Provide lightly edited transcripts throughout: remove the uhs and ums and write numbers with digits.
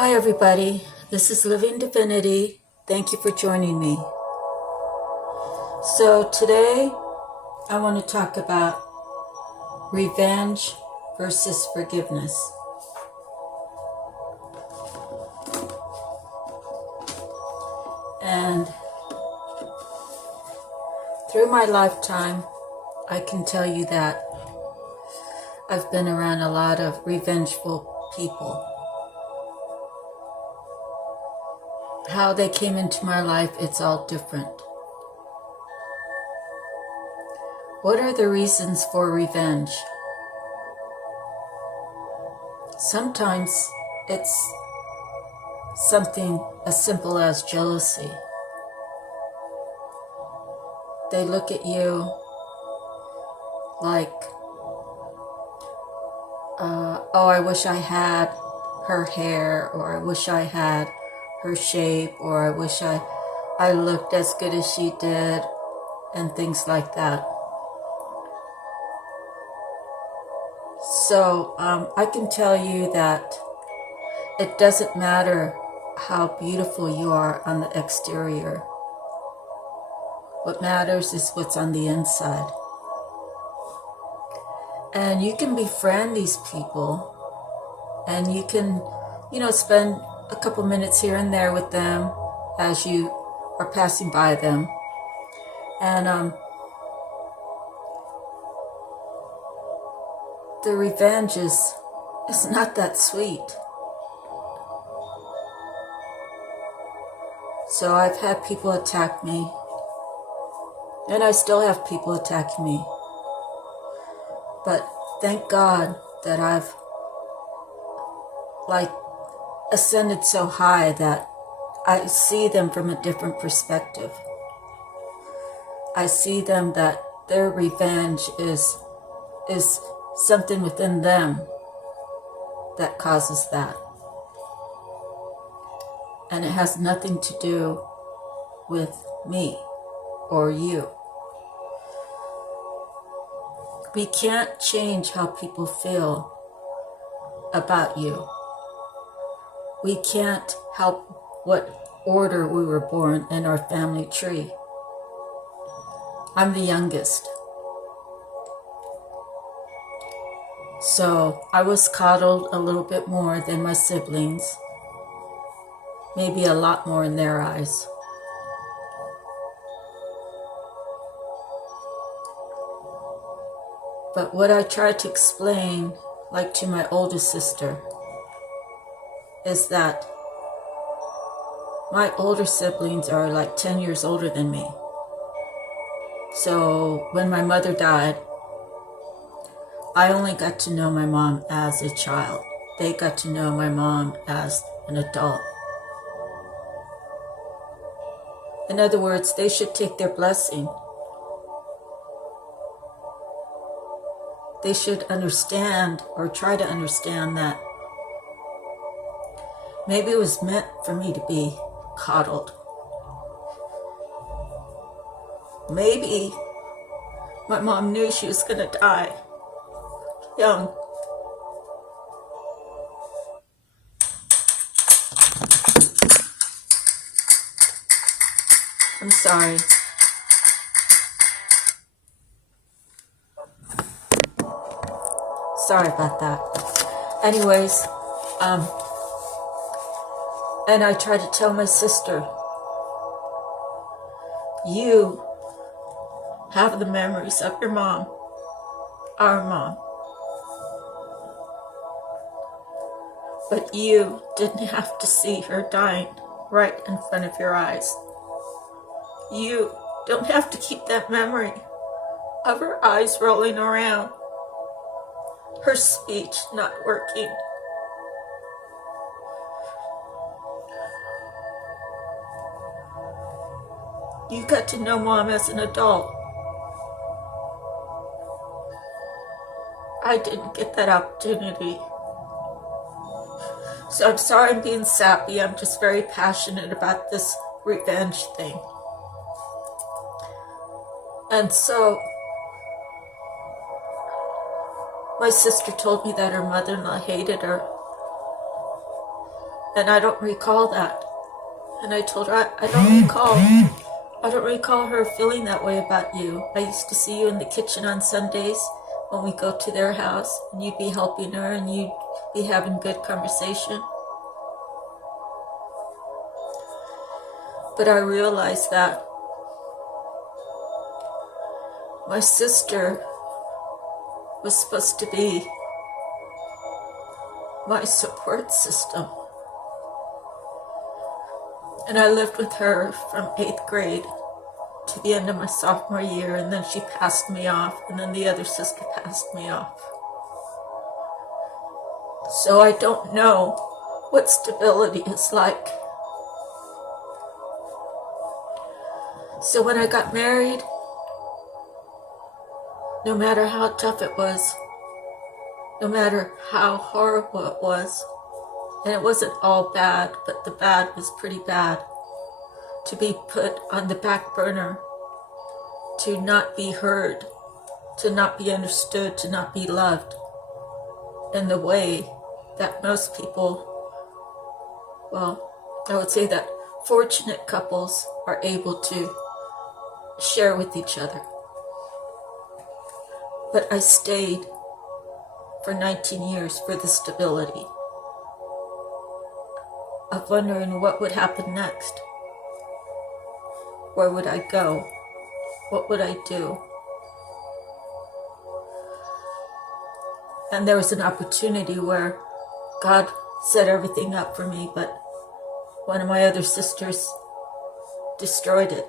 Hi everybody, this is Living Divinity. Thank you for joining me. So today I want to talk about revenge versus forgiveness. And through my lifetime, I can tell you that I've been around a lot of revengeful people. How they came into my life, it's all different. What are the reasons for revenge? Sometimes it's something as simple as jealousy. They look at you like, oh, I wish I had her hair, or I wish I had her shape, or I wish I looked as good as she did, and things like that. So I can tell you that it doesn't matter how beautiful you are on the exterior. What matters is what's on the inside. And you can befriend these people, and you can, spend a couple minutes here and there with them as you are passing by them. And the revenge is not that sweet. So I've had people attack me, and I still have people attacking me. But thank God that I've ascended so high that I see them from a different perspective. I see them that their revenge is something within them that causes that. And it has nothing to do with me or you. We can't change how people feel about you. We can't help what order we were born in our family tree. I'm the youngest. So I was coddled a little bit more than my siblings. Maybe a lot more in their eyes. But what I try to explain, to my oldest sister, is that my older siblings are 10 years older than me. So when my mother died, I only got to know my mom as a child. They got to know my mom as an adult. In other words, they should take their blessing. They should understand, or try to understand, that maybe it was meant for me to be coddled. Maybe my mom knew she was going to die young. I'm sorry. Sorry about that. Anyways, and I tried to tell my sister, you have the memories of your mom, our mom. But you didn't have to see her dying right in front of your eyes. You don't have to keep that memory of her eyes rolling around, her speech not working. You got to know Mom as an adult. I didn't get that opportunity. So I'm sorry I'm being sappy. I'm just very passionate about this revenge thing. And so my sister told me that her mother-in-law hated her. And I don't recall that. And I told her, I don't recall her feeling that way about you. I used to see you in the kitchen on Sundays when we go to their house, and you'd be helping her and you'd be having good conversation. But I realized that my sister was supposed to be my support system. And I lived with her from 8th grade to the end of my sophomore year, and then she passed me off, and then the other sister passed me off. So I don't know what stability is like. So when I got married, no matter how tough it was, no matter how horrible it was, and it wasn't all bad, but the bad was pretty bad, to be put on the back burner, to not be heard, to not be understood, to not be loved in the way that most people, well, I would say that fortunate couples are able to share with each other. But I stayed for 19 years for the stability of wondering what would happen next. Where would I go? What would I do? And there was an opportunity where God set everything up for me, but one of my other sisters destroyed it,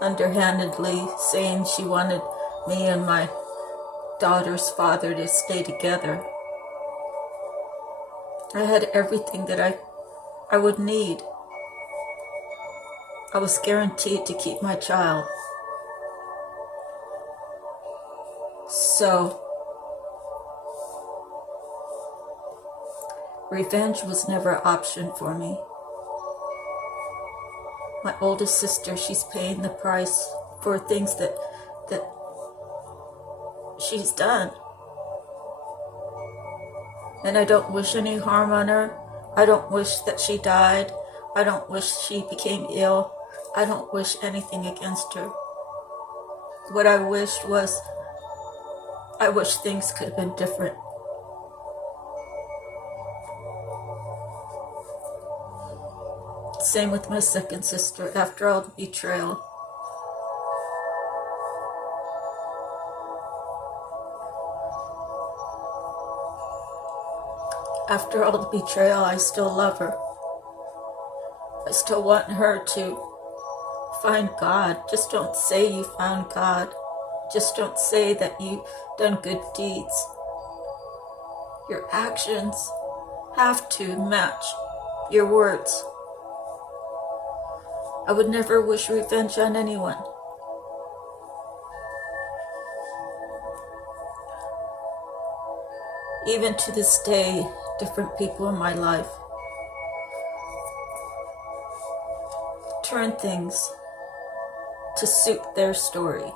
underhandedly, saying she wanted me and my daughter's father to stay together. I had everything that I would need. I was guaranteed to keep my child. So, revenge was never an option for me. My oldest sister, she's paying the price for things that she's done. And I don't wish any harm on her. I don't wish that she died. I don't wish she became ill. I don't wish anything against her. What I wished was, I wish things could have been different. Same with my second sister, after all the betrayal. After all the betrayal, I still love her. I still want her to find God. Just don't say you found God. Just don't say that you've done good deeds. Your actions have to match your words. I would never wish revenge on anyone. Even to this day, different people in my life turn things to suit their story.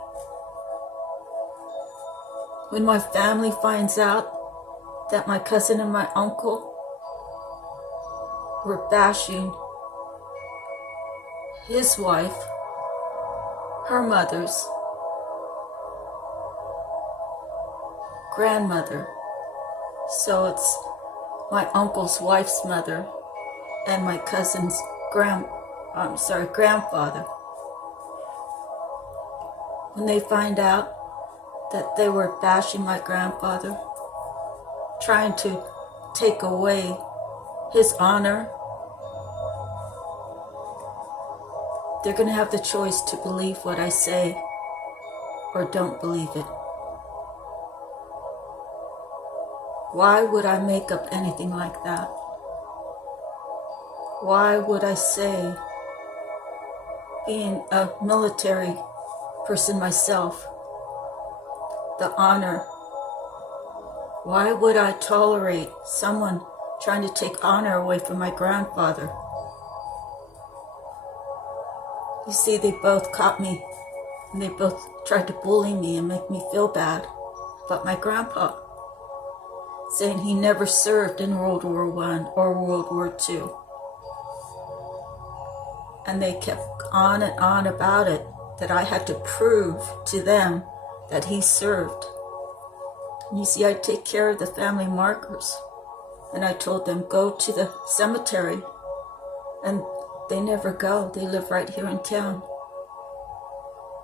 When my family finds out that my cousin and my uncle were bashing his wife, her mother's grandmother, so it's my uncle's wife's mother and my cousin's grandfather. When they find out that they were bashing my grandfather, trying to take away his honor, they're going to have the choice to believe what I say or don't believe it. Why would I make up anything like that? Why would I say, being a military person myself, the honor, why would I tolerate someone trying to take honor away from my grandfather? You see, they both caught me, and they both tried to bully me and make me feel bad about my grandpa. saying he never served in World War I or World War II. And they kept on and on about it, that I had to prove to them that he served. And you see, I take care of the family markers. And I told them, go to the cemetery. And they never go. They live right here in town.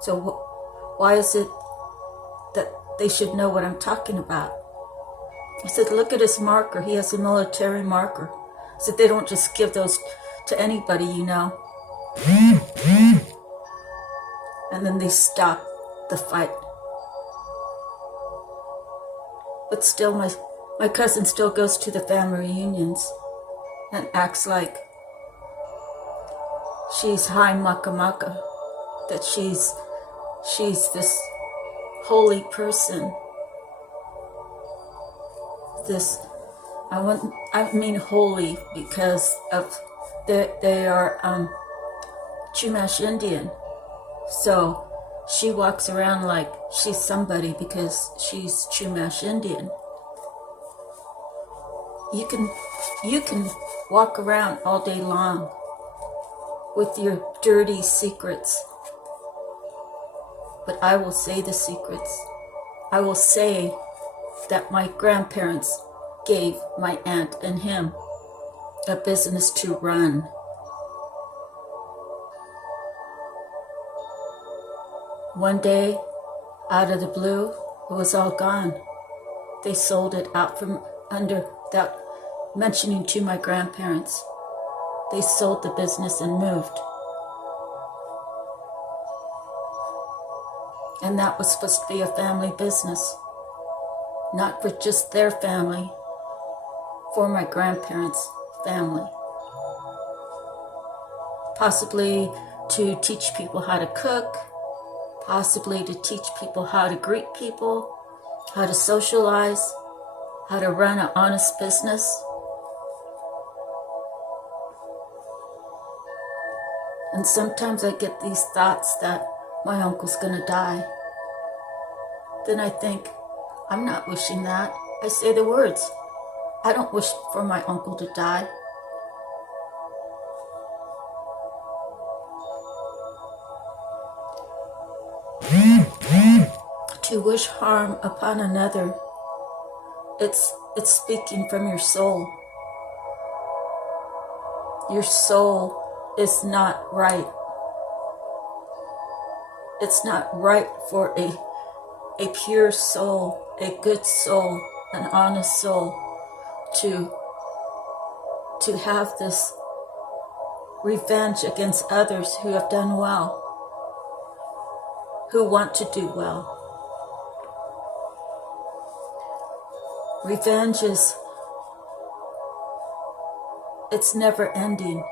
So why is it that they should know what I'm talking about? I said, look at his marker. He has a military marker. I said, they don't just give those to anybody, you know. And then they stopped the fight. But still, my cousin still goes to the family reunions and acts like she's high maka, that she's this holy person. I mean holy because of they are Chumash Indian. So she walks around like she's somebody because she's Chumash Indian. You can walk around all day long with your dirty secrets. But I will say the secrets. I will say that my grandparents gave my aunt and him a business to run. One day, out of the blue, it was all gone. They sold it out from under without mentioning to my grandparents. They sold the business and moved. And that was supposed to be a family business. Not for just their family, for my grandparents' family. Possibly to teach people how to cook, possibly to teach people how to greet people, how to socialize, how to run an honest business. And sometimes I get these thoughts that my uncle's gonna die. Then I think, I'm not wishing that. I say the words. I don't wish for my uncle to die. To wish harm upon another, it's speaking from your soul. Your soul is not right. It's not right for a pure soul, a good soul, an honest soul to have this revenge against others who have done well, who want to do well. Revenge it's never ending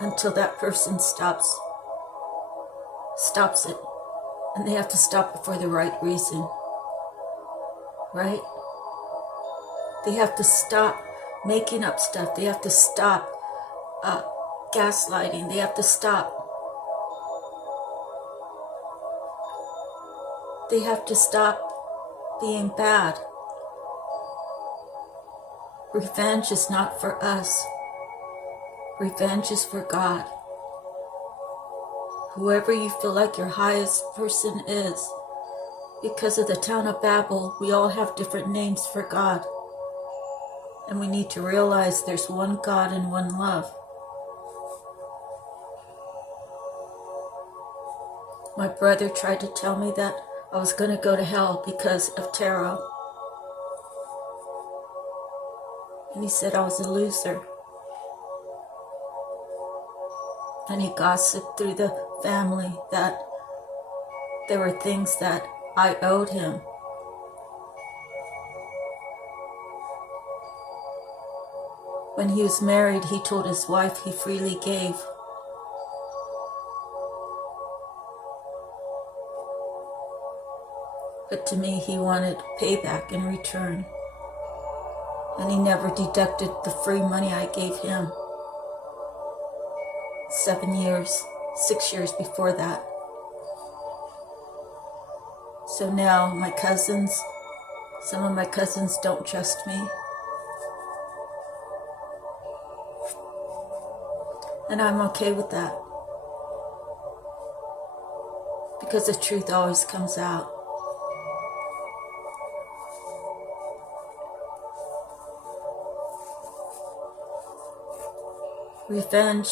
until that person stops it. And they have to stop it for the right reason. Right? They have to stop making up stuff. They have to stop gaslighting. They have to stop. They have to stop being bad. Revenge is not for us. Revenge is for God. Whoever you feel like your highest person is, because of the Town of Babel, we all have different names for God. And we need to realize there's one God and one love. My brother tried to tell me that I was going to go to hell because of tarot. And he said I was a loser. And he gossiped through the family that there were things that I owed him. When he was married, he told his wife he freely gave. But to me, he wanted payback in return. And he never deducted the free money I gave him. 6 years before that. So now my cousins Some of my cousins don't trust me. And I'm okay with that. Because the truth always comes out. Revenge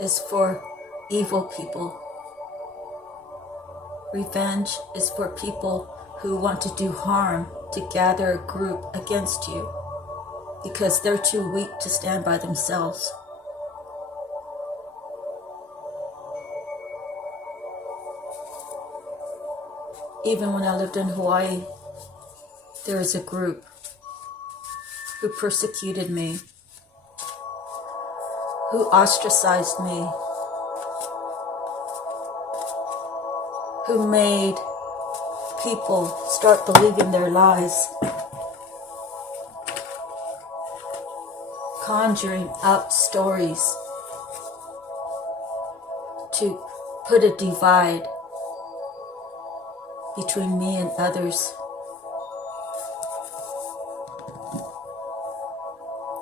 is for evil people. Revenge is for people who want to do harm, to gather a group against you because they're too weak to stand by themselves. Even when I lived in Hawaii, there was a group who persecuted me, who ostracized me, who made people start believing their lies, conjuring up stories to put a divide between me and others.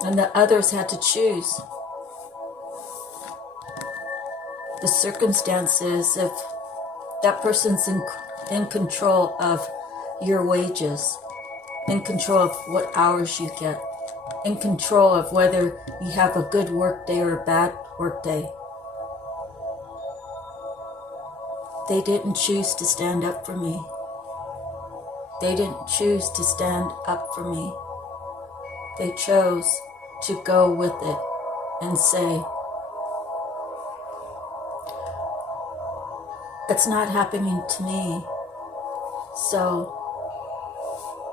And the others had to choose. The circumstances of that person's in control of your wages, in control of what hours you get, in control of whether you have a good work day or a bad work day. They didn't choose to stand up for me. They didn't choose to stand up for me. They chose to go with it and say, it's not happening to me, so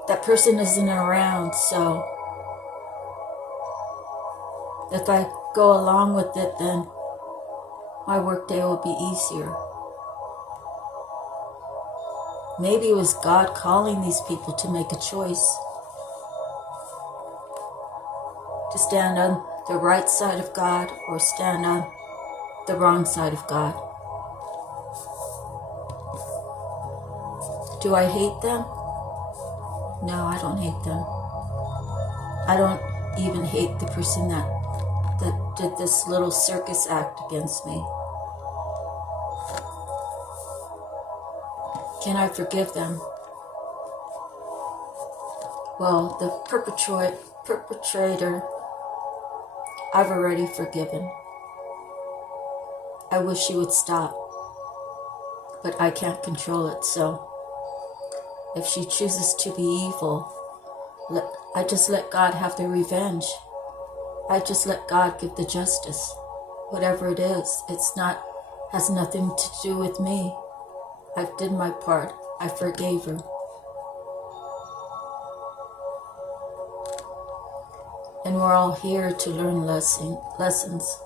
that person isn't around, so if I go along with it, then my workday will be easier. Maybe it was God calling these people to make a choice, to stand on the right side of God or stand on the wrong side of God. Do I hate them? No, I don't hate them. I don't even hate the person that did this little circus act against me. Can I forgive them? Well, the perpetrator, I've already forgiven. I wish she would stop, but I can't control it, so if she chooses to be evil, I just let God have the revenge. I just let God give the justice. Whatever it is, has nothing to do with me. I did my part. I forgave her. And we're all here to learn lessons.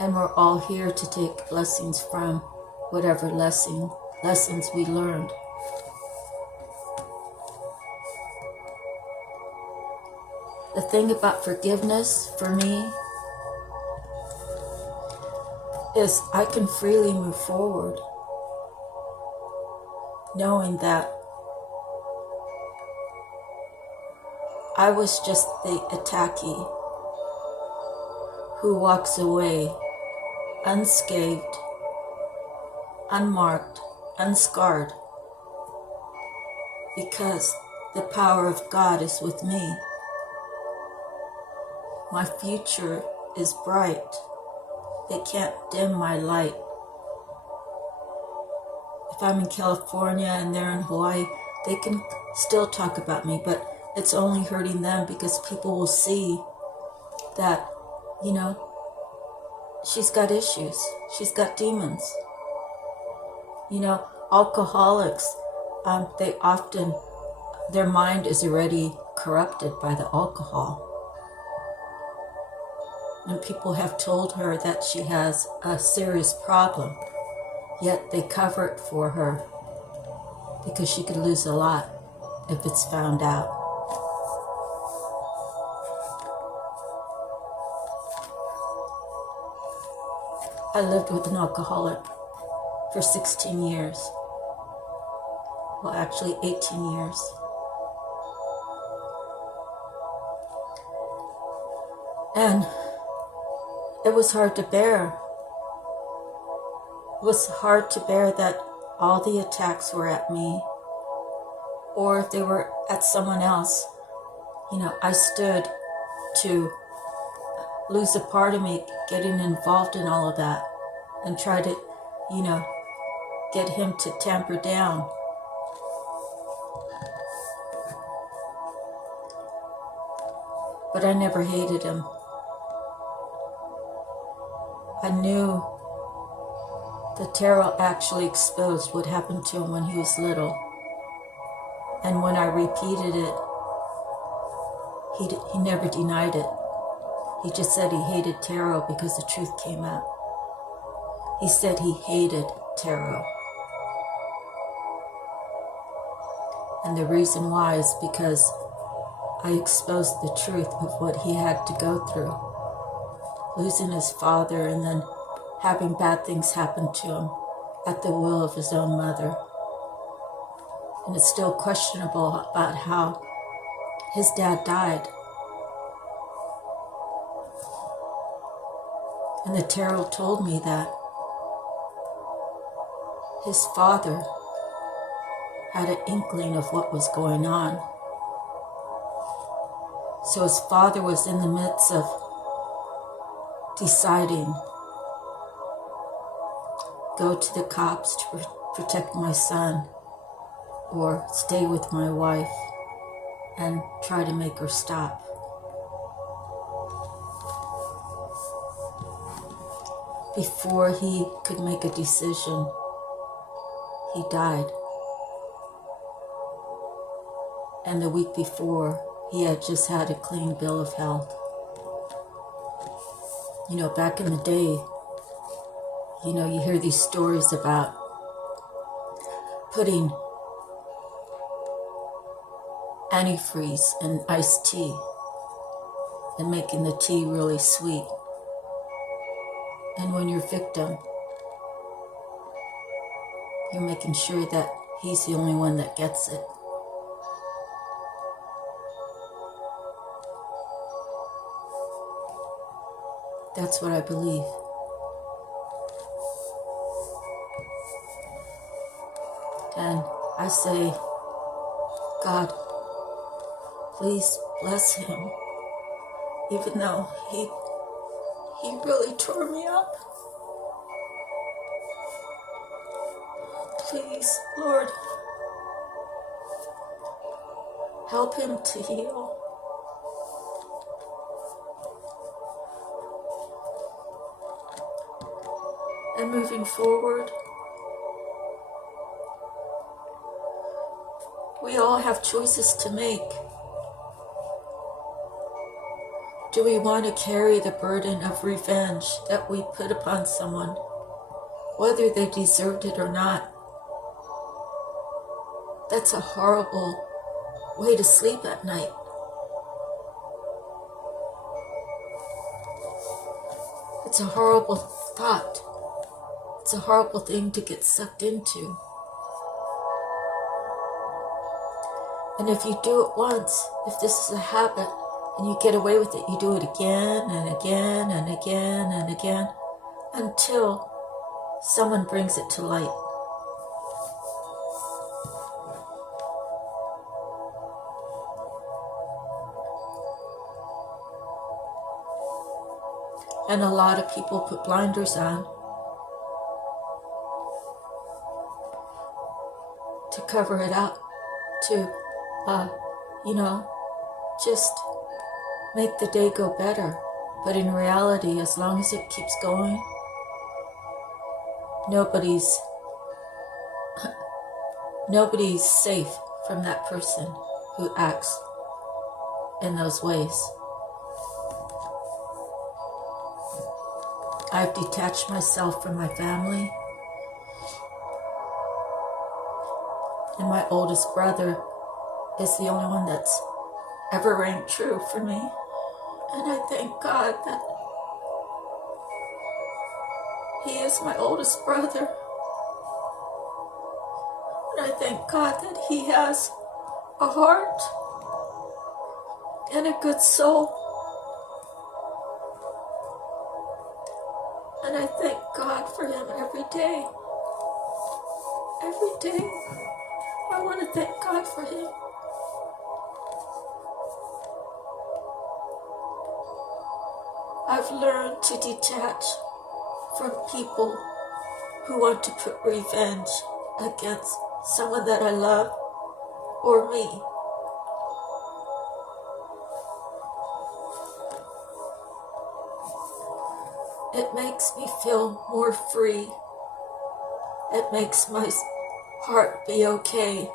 And we're all here to take blessings from whatever lessons we learned. The thing about forgiveness for me is I can freely move forward knowing that I was just the attackee who walks away unscathed, unmarked, unscarred, because the power of God is with me. My future is bright. They can't dim my light. If I'm in California and they're in Hawaii, they can still talk about me, but it's only hurting them because people will see that, she's got issues. She's got demons. Alcoholics, their mind is already corrupted by the alcohol. And people have told her that she has a serious problem, yet they cover it for her because she could lose a lot if it's found out. I lived with an alcoholic for 16 years. Well, actually 18 years. And it was hard to bear. It was hard to bear that all the attacks were at me, or if they were at someone else. I stood to lose a part of me getting involved in all of that and try to, get him to tamper down. But I never hated him. I knew the tarot actually exposed what happened to him when he was little. And when I repeated it, he never denied it. He just said he hated tarot because the truth came out. He said he hated tarot. And the reason why is because I exposed the truth of what he had to go through. Losing his father and then having bad things happen to him at the will of his own mother. And it's still questionable about how his dad died. And the tarot told me that his father had an inkling of what was going on. So his father was in the midst of deciding, go to the cops to protect my son, or stay with my wife and try to make her stop. Before he could make a decision, he died. And the week before, he had just had a clean bill of health. Back in the day, you hear these stories about putting antifreeze in iced tea and making the tea really sweet. And when you're victim, you're making sure that he's the only one that gets it. That's what I believe. And I say, God, please bless him, even though he really tore me up. Please, Lord, help him to heal. And moving forward, we all have choices to make. Do we want to carry the burden of revenge that we put upon someone, whether they deserved it or not? That's a horrible way to sleep at night. It's a horrible thought. It's a horrible thing to get sucked into. And if you do it once, if this is a habit, and you get away with it, you do it again and again and again and again until someone brings it to light. And a lot of people put blinders on to cover it up, to, just make the day go better. But in reality, as long as it keeps going, nobody's safe from that person who acts in those ways. I've detached myself from my family, and my oldest brother is the only one that's ever rang true for me. And I thank God that he is my oldest brother. And I thank God that he has a heart and a good soul. And I thank God for him every day. Every day, I want to thank God for him. I've learned to detach from people who want to put revenge against someone that I love or me. It makes me feel more free. It makes my heart be okay.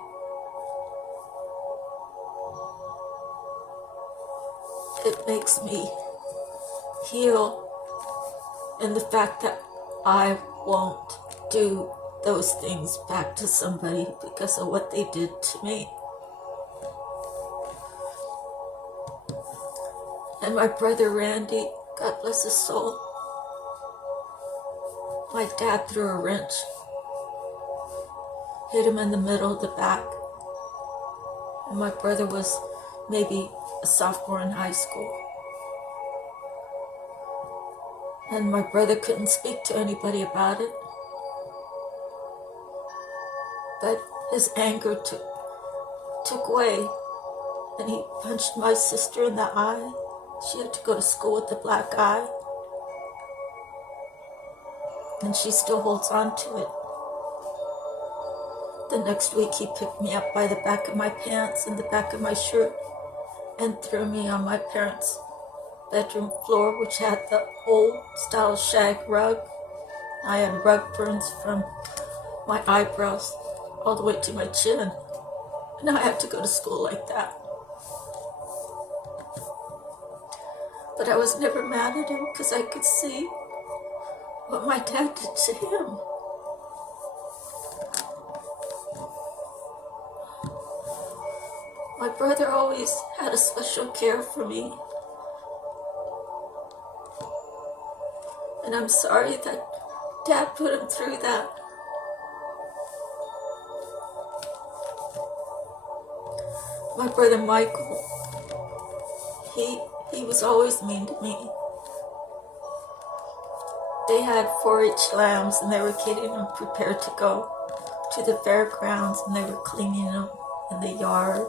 It makes me heal in the fact that I won't do those things back to somebody because of what they did to me. And my brother Randy, God bless his soul, my dad threw a wrench, hit him in the middle of the back. And my brother was maybe a sophomore in high school. And my brother couldn't speak to anybody about it. But his anger took away, and he punched my sister in the eye. She had to go to school with a black eye. And she still holds on to it. The next week he picked me up by the back of my pants and the back of my shirt and threw me on my parents' bedroom floor, which had the old style shag rug. I had rug burns from my eyebrows all the way to my chin. And I had to go to school like that. But I was never mad at him because I could see what my dad did to him. My brother always had a special care for me. And I'm sorry that Dad put him through that. My brother Michael, he was always mean to me. They had 4-H lambs and they were getting them prepared to go to the fairgrounds, and they were cleaning them in the yard.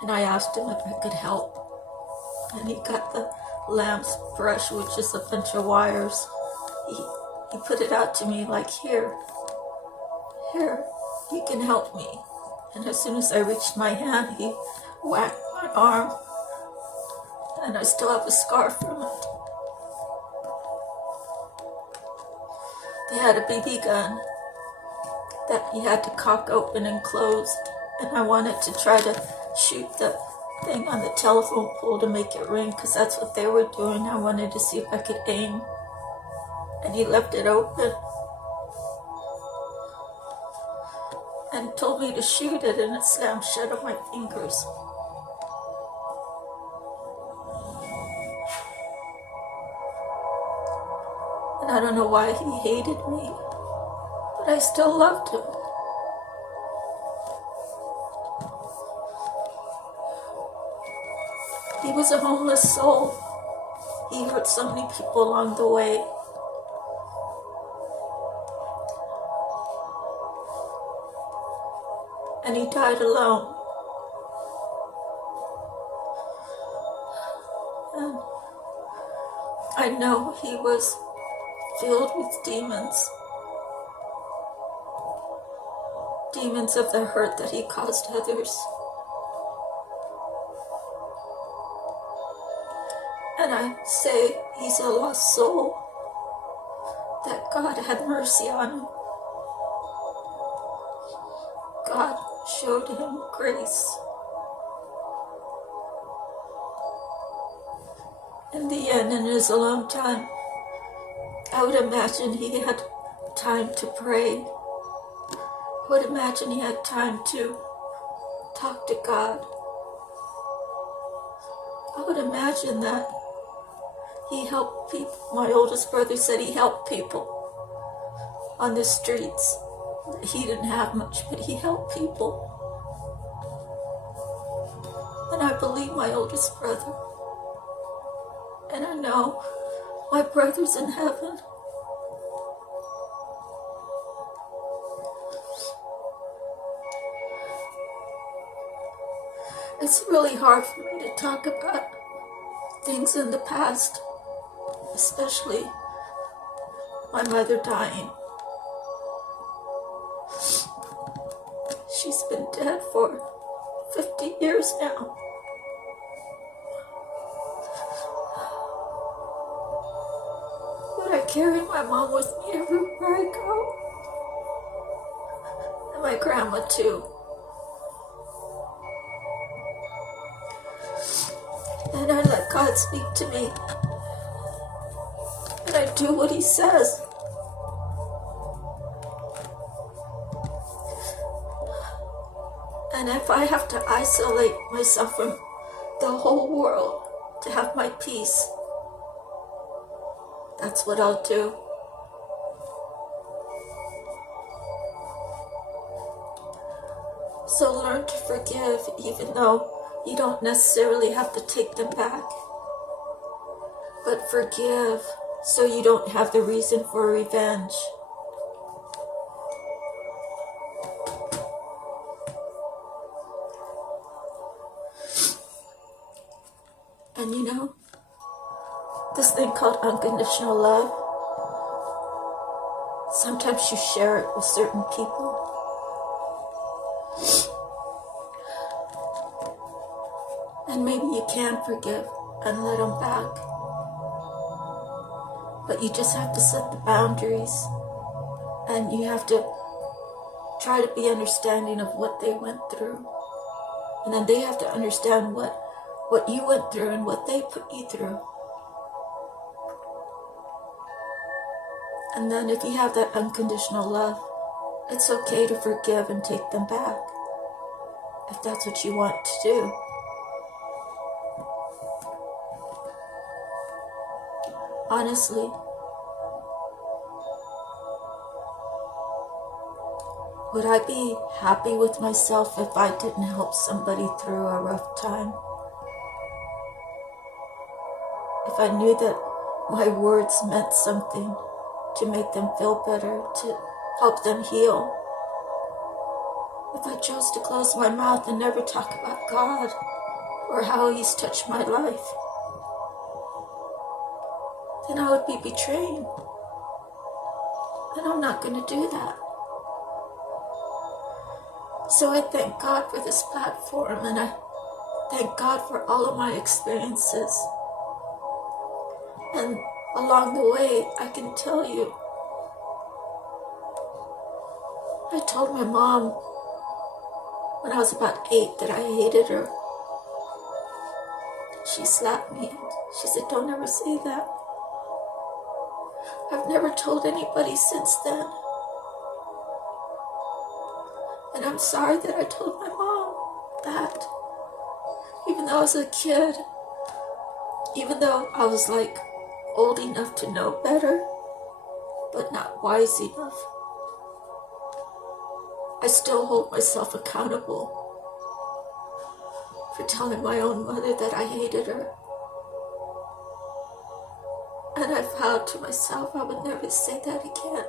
And I asked him if I could help. And he got the lamb's brush, which is a bunch of wires. He put it out to me like, here, you can help me. And as soon as I reached my hand, he whacked my arm. And I still have a scar from it. They had a BB gun that he had to cock open and close. And I wanted to try to shoot the thing on the telephone pole to make it ring, because that's what they were doing. I wanted to see if I could aim. And he left it open and told me to shoot it, and it slammed shut on my fingers. And I don't know why he hated me, but I still loved him. He was a homeless soul. He hurt so many people along the way. And he died alone. And I know he was filled with demons. Demons of the hurt that he caused others. And I say he's a lost soul, that God had mercy on him. God showed him grace. In the end, in his alone time, I would imagine he had time to pray. I would imagine he had time to talk to God. I would imagine that he helped people. My oldest brother said he helped people on the streets. He didn't have much, but he helped people. And I believe my oldest brother. And I know my brother's in heaven. It's really hard for me to talk about things in the past, especially my mother dying. She's been dead for 50 years now. But I carry my mom with me everywhere I go. And my grandma too. And I let God speak to me. And I do what He says. And if I have to isolate myself from the whole world to have my peace, that's what I'll do. So learn to forgive, even though you don't necessarily have to take them back. But forgive so you don't have the reason for revenge. And you know, this thing called unconditional love, sometimes you share it with certain people. And maybe you can forgive and let them back. But you just have to set the boundaries. And you have to try to be understanding of what they went through. And then they have to understand what you went through and what they put you through. And then if you have that unconditional love, it's okay to forgive and take them back, if that's what you want to do. Honestly, would I be happy with myself if I didn't help somebody through a rough time? If I knew that my words meant something to make them feel better, to help them heal. If I chose to close my mouth and never talk about God or how He's touched my life, then I would be betraying. And I'm not going to do that. So I thank God for this platform, and I thank God for all of my experiences. And along the way, I can tell you, I told my mom when I was about 8 that I hated her. She slapped me and she said, "Don't ever say that." I've never told anybody since then. And I'm sorry that I told my mom that. Even though I was a kid, even though I was like old enough to know better, but not wise enough, I still hold myself accountable for telling my own mother that I hated her. And I vowed to myself I would never say that again.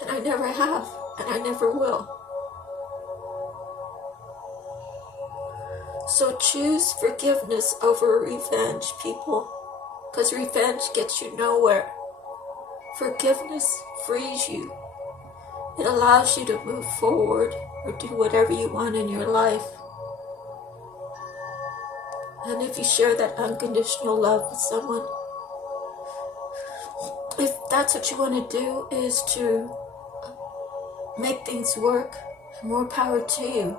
And I never have, and I never will. So choose forgiveness over revenge, people, because revenge gets you nowhere. Forgiveness frees you. It allows you to move forward or do whatever you want in your life. And if you share that unconditional love with someone, if that's what you want to do, is to make things work, more power to you.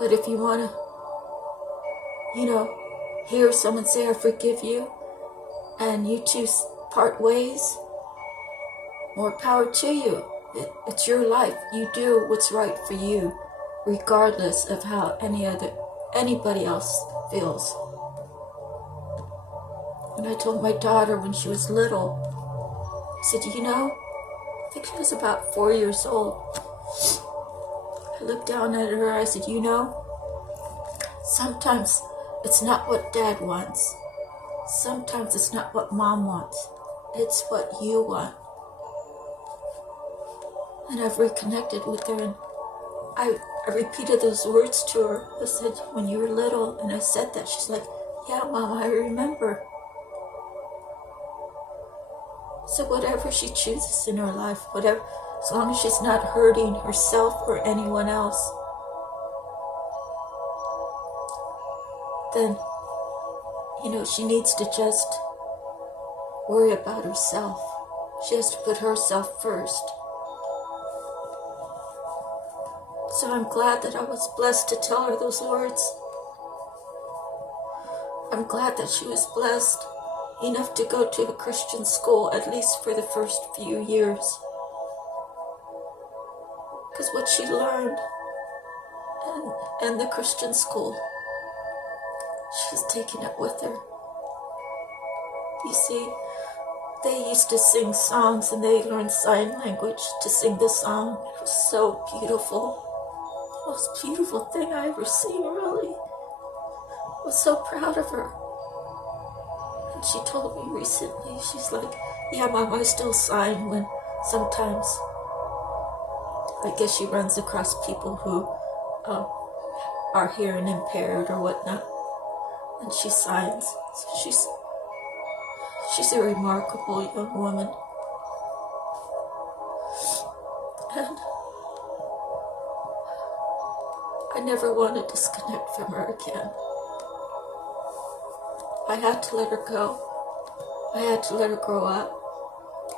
But if you want to, hear someone say, "I forgive you," and you two part ways, more power to you. It's your life. You do what's right for you, regardless of how anybody else feels. And I told my daughter when she was little, I said, I think she was about 4 years old. I looked down at her, I said, sometimes it's not what Dad wants. Sometimes it's not what Mom wants. It's what you want. And I've reconnected with her, and I repeated those words to her. I said, when you were little, and I said that. She's like, yeah, Mama, I remember. So whatever she chooses in her life, whatever, as long as she's not hurting herself or anyone else, then, she needs to just worry about herself. She has to put herself first. So I'm glad that I was blessed to tell her those words. I'm glad that she was blessed enough to go to a Christian school, at least for the first few years. Because what she learned in the Christian school, she's taking it with her. You see, they used to sing songs, and they learned sign language to sing the song. It was so beautiful. The most beautiful thing I ever seen, really. I was so proud of her. And she told me recently, she's like, yeah, Mom, I still sign when sometimes, I guess she runs across people who are hearing impaired or whatnot. And she signs. So she's a remarkable young woman. And I never want to disconnect from her again. I had to let her go. I had to let her grow up.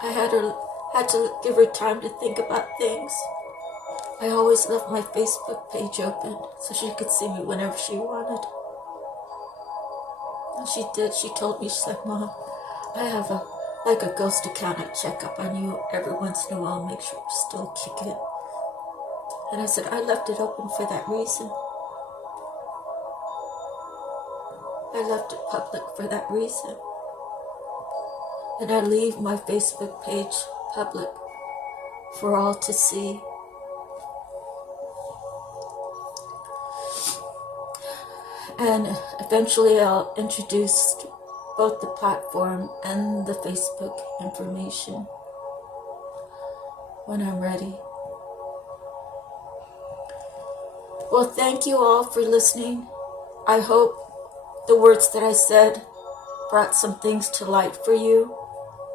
I had to give her time to think about things. I always left my Facebook page open so she could see me whenever she wanted. And she did. She told me, she's like, Mom, I have a ghost account. I check up on you every once in a while, make sure you're still kicking. And I said, I left it open for that reason. I left it public for that reason. And I leave my Facebook page public for all to see. And eventually I'll introduce both the platform and the Facebook information when I'm ready. Well, thank you all for listening. I hope the words that I said brought some things to light for you.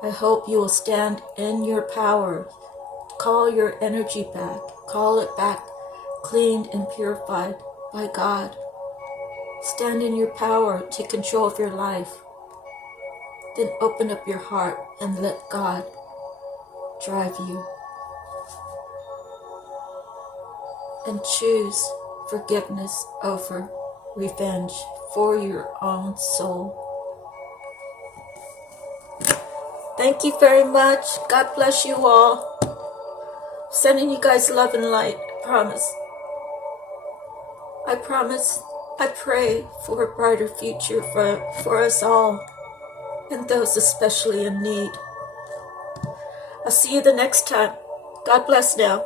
I hope you will stand in your power. Call your energy back. Call it back cleaned and purified by God. Stand in your power. Take control of your life. Then open up your heart and let God drive you. And choose forgiveness over revenge for your own soul. Thank you very much. God bless you all. Sending you guys love and light. I promise. I promise. I pray for a brighter future for us all, and those especially in need. I'll see you the next time. God bless now.